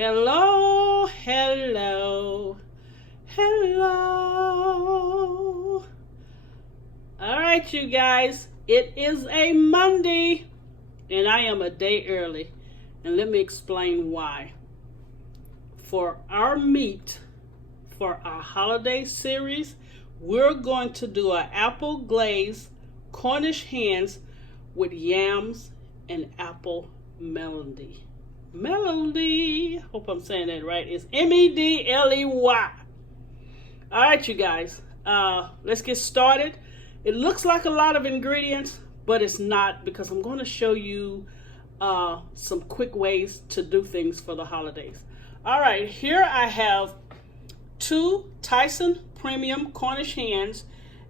Hello, hello, hello. All right, you guys, it is a Monday, and I am a day early. And let me explain why. For our meat, for our holiday series, we're going to do an apple glazed Cornish hens with yams and apple melody. Melody, hope I'm saying that right. It's Medley. All right, you guys, let's get started. It looks like a lot of ingredients, but it's not, because I'm going to show you some quick ways to do things for the holidays. All right, here I have 2 Tyson premium Cornish hens,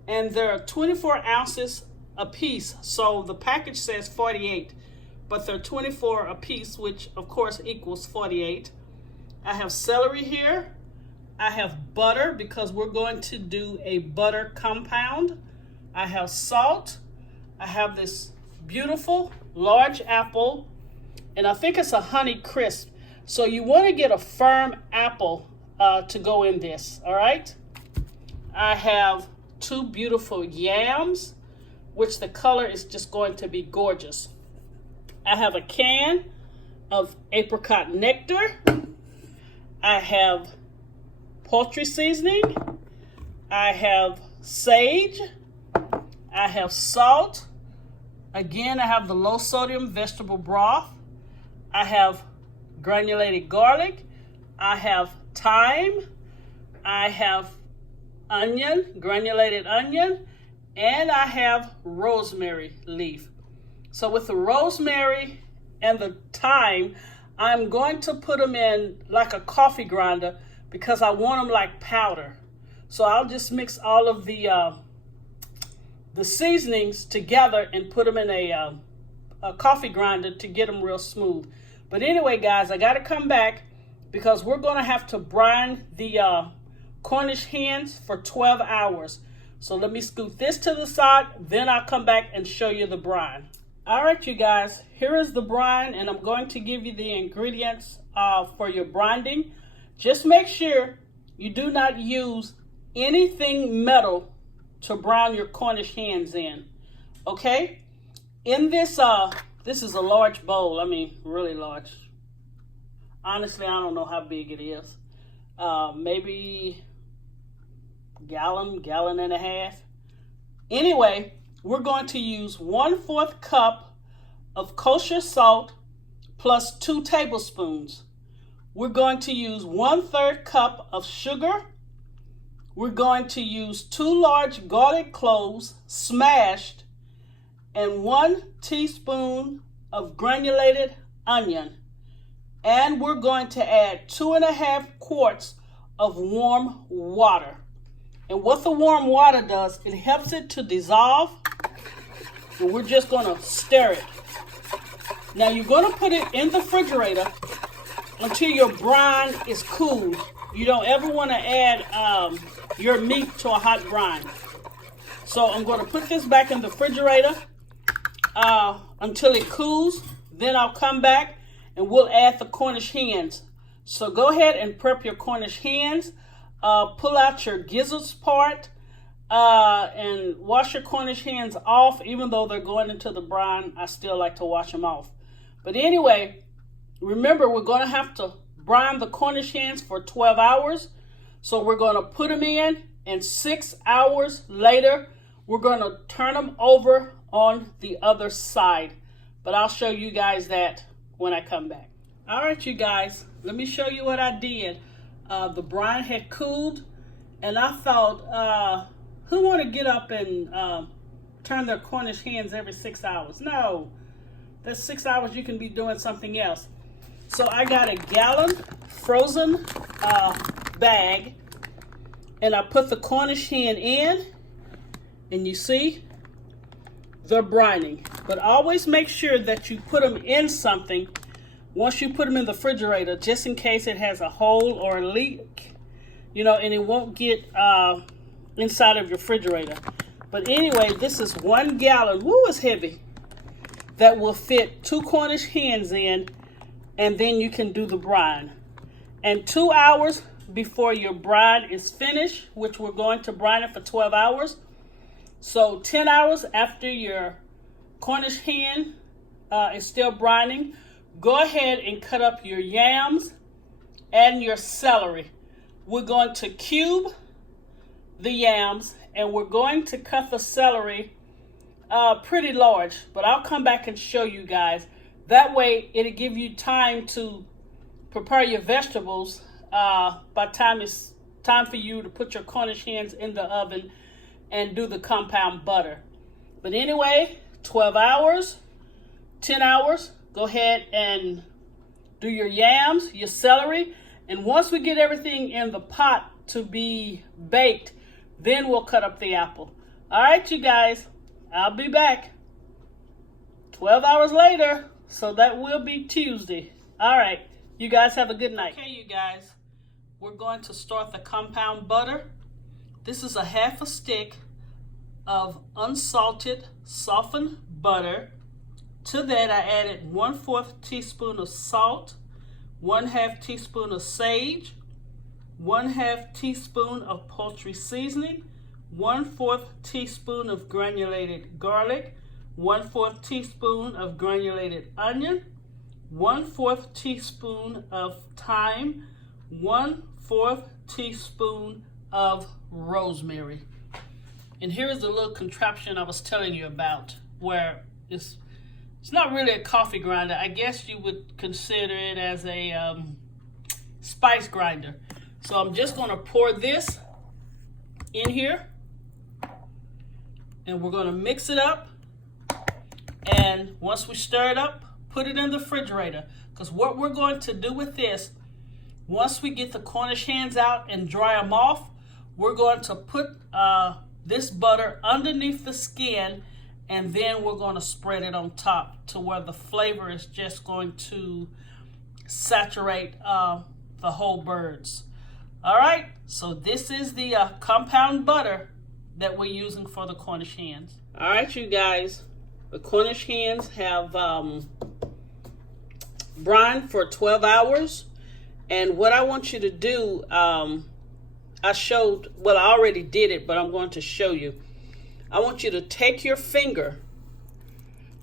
and they're 24 ounces a piece. So the package says 48. But they're 24 a piece, which of course equals 48. I have celery here. I have butter, because we're going to do a butter compound. I have salt. I have this beautiful large apple, and I think it's a honey crisp. So you want to get a firm apple to go in this, all right? I have 2 beautiful yams, which the color is just going to be gorgeous. I have a can of apricot nectar. I have poultry seasoning. I have sage. I have salt. Again, I have the low sodium vegetable broth. I have granulated garlic. I have thyme. I have onion, granulated onion, and I have rosemary leaf. So with the rosemary and the thyme, I'm going to put them in like a coffee grinder, because I want them like powder. So I'll just mix all of the seasonings together and put them in a coffee grinder to get them real smooth. But anyway, guys, I got to come back, because we're going to have to brine the Cornish hens for 12 hours. So let me scoot this to the side, then I'll come back and show you the brine. All right, you guys, here is the brine, and I'm going to give you the ingredients for your brining. Just make sure you do not use anything metal to brown your Cornish hens in, okay? In this, this is a large bowl. I mean, really large. Honestly, I don't know how big it is. Maybe gallon and a half. Anyway, we're going to use 1/4 cup of kosher salt plus 2 tablespoons. We're going to use 1/3 cup of sugar. We're going to use 2 large garlic cloves smashed, and 1 teaspoon of granulated onion. And we're going to add 2.5 quarts of warm water. And what the warm water does, it helps it to dissolve. And we're just going to stir it. Now you're going to put it in the refrigerator until your brine is cool. You don't ever want to add your meat to a hot brine. So I'm going to put this back in the refrigerator until it cools. Then I'll come back and we'll add the Cornish hens. So go ahead and prep your Cornish hens. Pull out your gizzards part and wash your Cornish hens off. Even though they're going into the brine, I still like to wash them off. But anyway, remember, we're going to have to brine the Cornish hens for 12 hours. So we're going to put them in, and 6 hours later, we're going to turn them over on the other side. But I'll show you guys that when I come back. All right, you guys, let me show you what I did. The brine had cooled, and I thought, who want to get up and turn their Cornish hens every 6 hours? No, that's 6 hours you can be doing something else. So I got a gallon frozen bag, and I put the Cornish hen in, and you see, they're brining. But always make sure that you put them in something once you put them in the refrigerator, just in case it has a hole or a leak, you know, and it won't get inside of your refrigerator. But anyway, this is 1 gallon. Woo, it's heavy. That will fit 2 Cornish hens in, and then you can do the brine. And 2 hours before your brine is finished, which we're going to brine it for 12 hours. So 10 hours after your Cornish hen is still brining, go ahead and cut up your yams and your celery. We're going to cube the yams and we're going to cut the celery pretty large, but I'll come back and show you guys. That way it'll give you time to prepare your vegetables by the time it's time for you to put your Cornish hens in the oven and do the compound butter. But anyway, 12 hours, 10 hours, go ahead and do your yams, your celery, and once we get everything in the pot to be baked, then we'll cut up the apple. All right, you guys, I'll be back 12 hours later, so that will be Tuesday. All right, you guys have a good night. Okay, you guys, we're going to start the compound butter. This is a half a stick of unsalted softened butter. To that I added 1/4 teaspoon of salt, 1/2 teaspoon of sage, 1/2 teaspoon of poultry seasoning, 1/4 teaspoon of granulated garlic, 1/4 teaspoon of granulated onion, 1/4 teaspoon of thyme, 1/4 teaspoon of rosemary. And here is the little contraption I was telling you about, where it's not really a coffee grinder. I guess you would consider it as a spice grinder. So I'm just going to pour this in here, and we're going to mix it up. And once we stir it up, put it in the refrigerator. Because what we're going to do with this, once we get the Cornish hens out and dry them off, we're going to put this butter underneath the skin, and then we're going to spread it on top to where the flavor is just going to saturate the whole birds. All right, so this is the compound butter that we're using for the Cornish hens. All right, you guys, the Cornish hens have brined for 12 hours. And what I want you to do, I already did it, but I'm going to show you. I want you to take your finger,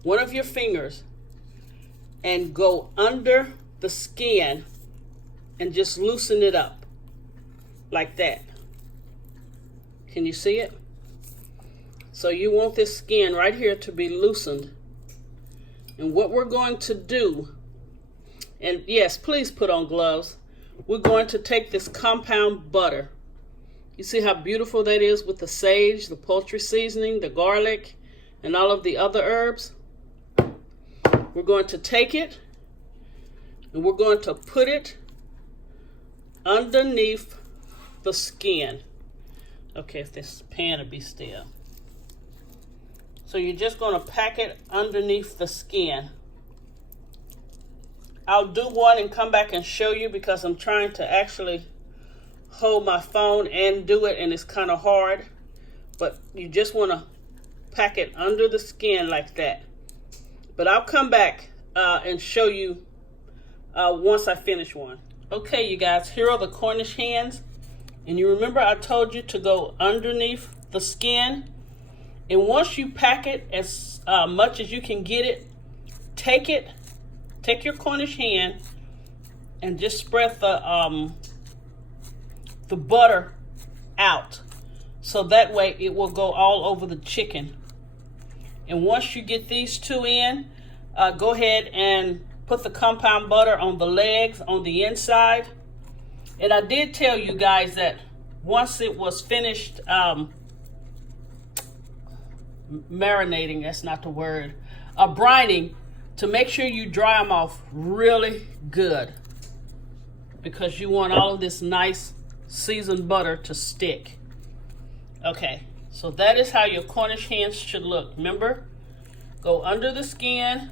one of your fingers, and go under the skin and just loosen it up like that. Can you see it? So you want this skin right here to be loosened. And what we're going to do, and yes, please put on gloves, we're going to take this compound butter. You see how beautiful that is with the sage, the poultry seasoning, the garlic, and all of the other herbs? We're going to take it and we're going to put it underneath the skin. Okay, if this pan will be still. So you're just going to pack it underneath the skin. I'll do one and come back and show you because I'm trying to actually hold my phone and do it, and it's kind of hard. But you just want to pack it under the skin like that. But I'll come back and show you once I finish one. Okay, you guys, here are the Cornish hens. And you remember I told you to go underneath the skin. And once you pack it as much as you can get it, take your Cornish hen and just spread the butter out. So that way it will go all over the chicken. And once you get these two in, go ahead and put the compound butter on the legs, on the inside. And I did tell you guys that once it was finished marinating, that's not the word, brining, to make sure you dry them off really good, because you want all of this nice seasoned butter to stick. Okay, so that is how your Cornish hens should look. Remember, go under the skin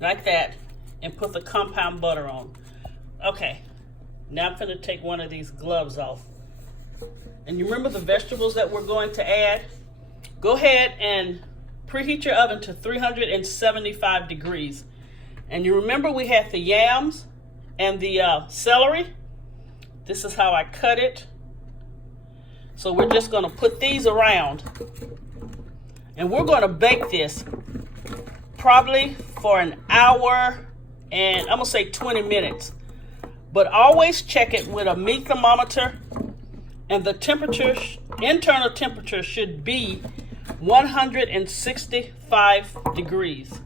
like that and put the compound butter on. Okay, now I'm going to take one of these gloves off. And you remember the vegetables that we're going to add? Go ahead and preheat your oven to 375 degrees. And you remember we had the yams and the celery. This is how I cut it. So we're just going to put these around. And we're going to bake this probably for an hour and I'm going to say 20 minutes. But always check it with a meat thermometer. And the temperature, internal temperature should be 165 degrees.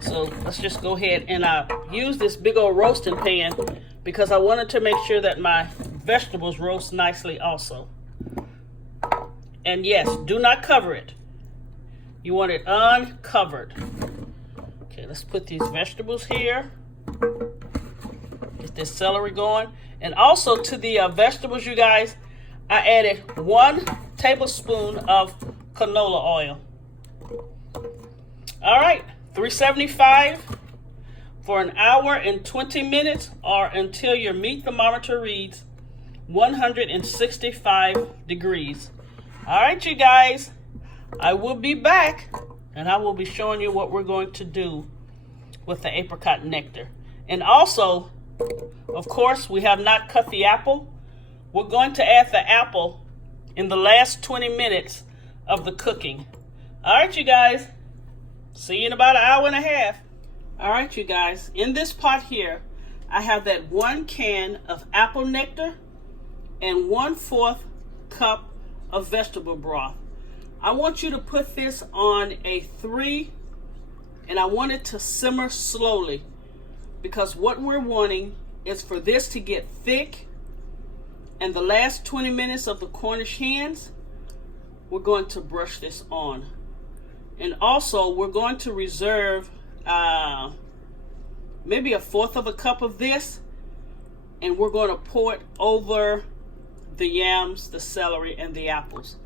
So let's just go ahead and use this big old roasting pan because I wanted to make sure that my vegetables roast nicely also. And yes, do not cover it. You want it uncovered. Okay, let's put these vegetables here. Get this celery going. And also to the vegetables, you guys, I added 1 tablespoon of canola oil. All right, 375 for an hour and 20 minutes or until your meat thermometer reads 165 degrees. All right, you guys, I will be back and I will be showing you what we're going to do with the apricot nectar. And also, of course, we have not cut the apple. We're going to add the apple in the last 20 minutes of the cooking. All right, you guys, see you in about an hour and a half. All right, you guys, in this pot here, I have that 1 can of apple nectar and 1/4 cup of vegetable broth. I want you to put this on a 3 and I want it to simmer slowly because what we're wanting is for this to get thick. And the last 20 minutes of the Cornish hens, we're going to brush this on. And also we're going to reserve maybe 1/4 cup of this, and we're going to pour it over the yams, the celery, and the apples.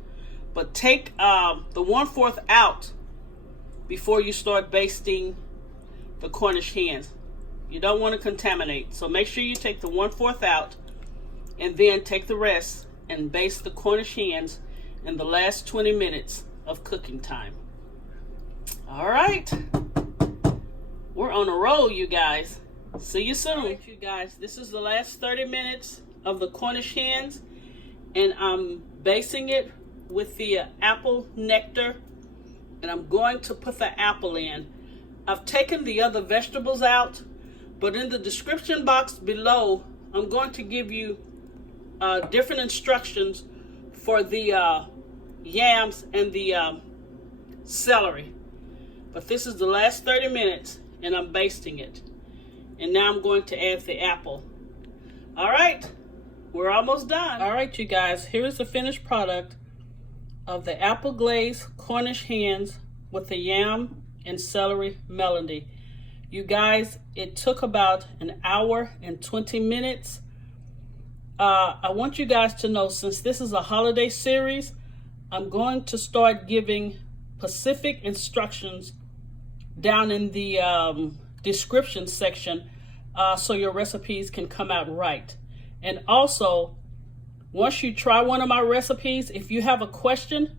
But take the 1/4 out before you start basting the Cornish hens. You don't want to contaminate. So make sure you take the 1/4 out and then take the rest and baste the Cornish hens in the last 20 minutes of cooking time. All right. We're on a roll, you guys. See you soon. All right, you guys, this is the last 30 minutes of the Cornish hens, and I'm basting it with the apple nectar, and I'm going to put the apple in. I've taken the other vegetables out, but in the description box below, I'm going to give you different instructions for the yams and the celery. But this is the last 30 minutes, and I'm basting it. And now I'm going to add the apple. All right, we're almost done. All right, you guys, here's the finished product of the apple glazed Cornish hens with the yam and celery melody. You guys, it took about an hour and 20 minutes. I want you guys to know, since this is a holiday series, I'm going to start giving specific instructions down in the description section so your recipes can come out right. And also, once you try one of my recipes, if you have a question,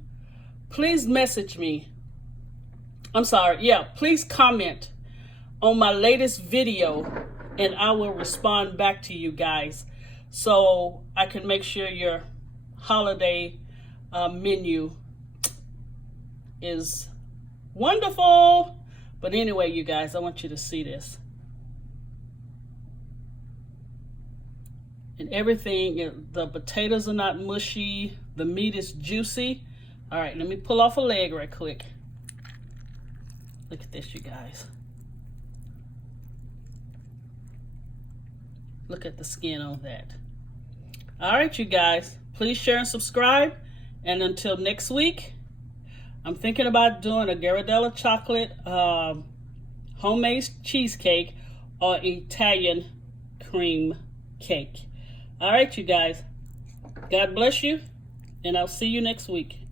please message me. Please comment on my latest video and I will respond back to you guys so I can make sure your holiday menu is wonderful. But anyway, you guys, I want you to see this. And everything, the potatoes are not mushy. The meat is juicy. All right, let me pull off a leg right quick. Look at this, you guys. Look at the skin on that. All right, you guys, please share and subscribe. And until next week, I'm thinking about doing a Granulated chocolate homemade cheesecake or Italian cream cake. All right, you guys, God bless you, and I'll see you next week.